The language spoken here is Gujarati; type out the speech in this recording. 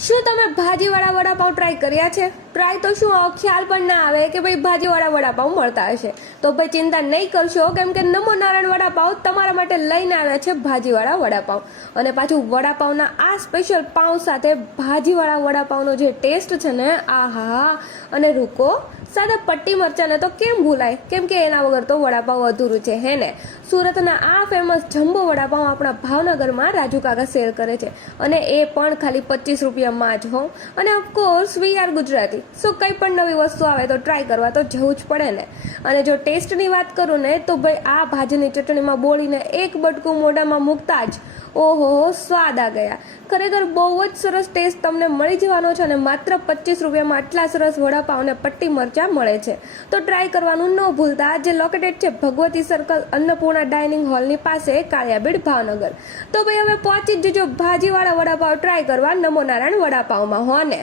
શું તમે ભાજીવાળા વડાપાઉં ટ્રાય કર્યા છે? ટ્રાય તો શું ખ્યાલ પણ ના આવે કે ભાઈ ભાજીવાળા વડાપાઉં મળતા હશે. તો ભાઈ ચિંતા નહીં કરશો, કેમ કે નમો નારાયણ વડાપાઉં તમારા માટે લઈને આવ્યા છે ભાજીવાળા વડાપાઉં. અને પાછું વડાપાઉંના આ સ્પેશિયલ પાઉં સાથે ભાજીવાળા વડાપાઉંનો જે ટેસ્ટ છે ને, આહા. અને રૂકો સાથે પટ્ટી મરચાંને તો કેમ ભૂલાય, કેમ કે એના વગર તો વડાપાઉં અધૂરું છે, હે ને? સુરતના આ ફેમસ જમ્બો વડાપાઉં આપણા ભાવનગરમાં રાજુ કાકા સેલ કરે છે, અને એ પણ ખાલી 25 રૂપિયામાં જ હો. અને ઓફકોર્સ વી આર ગુજરાતી, સો કંઈ પણ નવી વસ્તુ આવે તો ટ્રાય કરવા તો જવું જ પડે ને. અને જો ટેસ્ટની વાત કરું ને, તો ભાઈ આ ભાજીની ચટણીમાં બોળીને એક બટકું મોઢામાં મૂકતા જ ઓહો સ્વાદ આ ગયા. ખરેખર બહુ જ સરસ ટેસ્ટ તમને મળી જવાનો છે, અને માત્ર 25 રૂપિયામાં આટલા સરસ વડાપાઉં અને પટ્ટી મરચાં મળે છે. તો ટ્રાય કરવાનું ન ભૂલતા. જે લોકેટેડ છે ભગવતી સર્કલ અન્નપૂર્ણા ડાઇનિંગ હોલની પાસે, કાળિયાબીડ, ભાવનગર. તો ભાઈ હવે પહોંચી જ જજો ભાજીવાળા વડાપાઉં ટ્રાય કરવા નમો નારાયણ વડાપાઉંમાં, હો ને.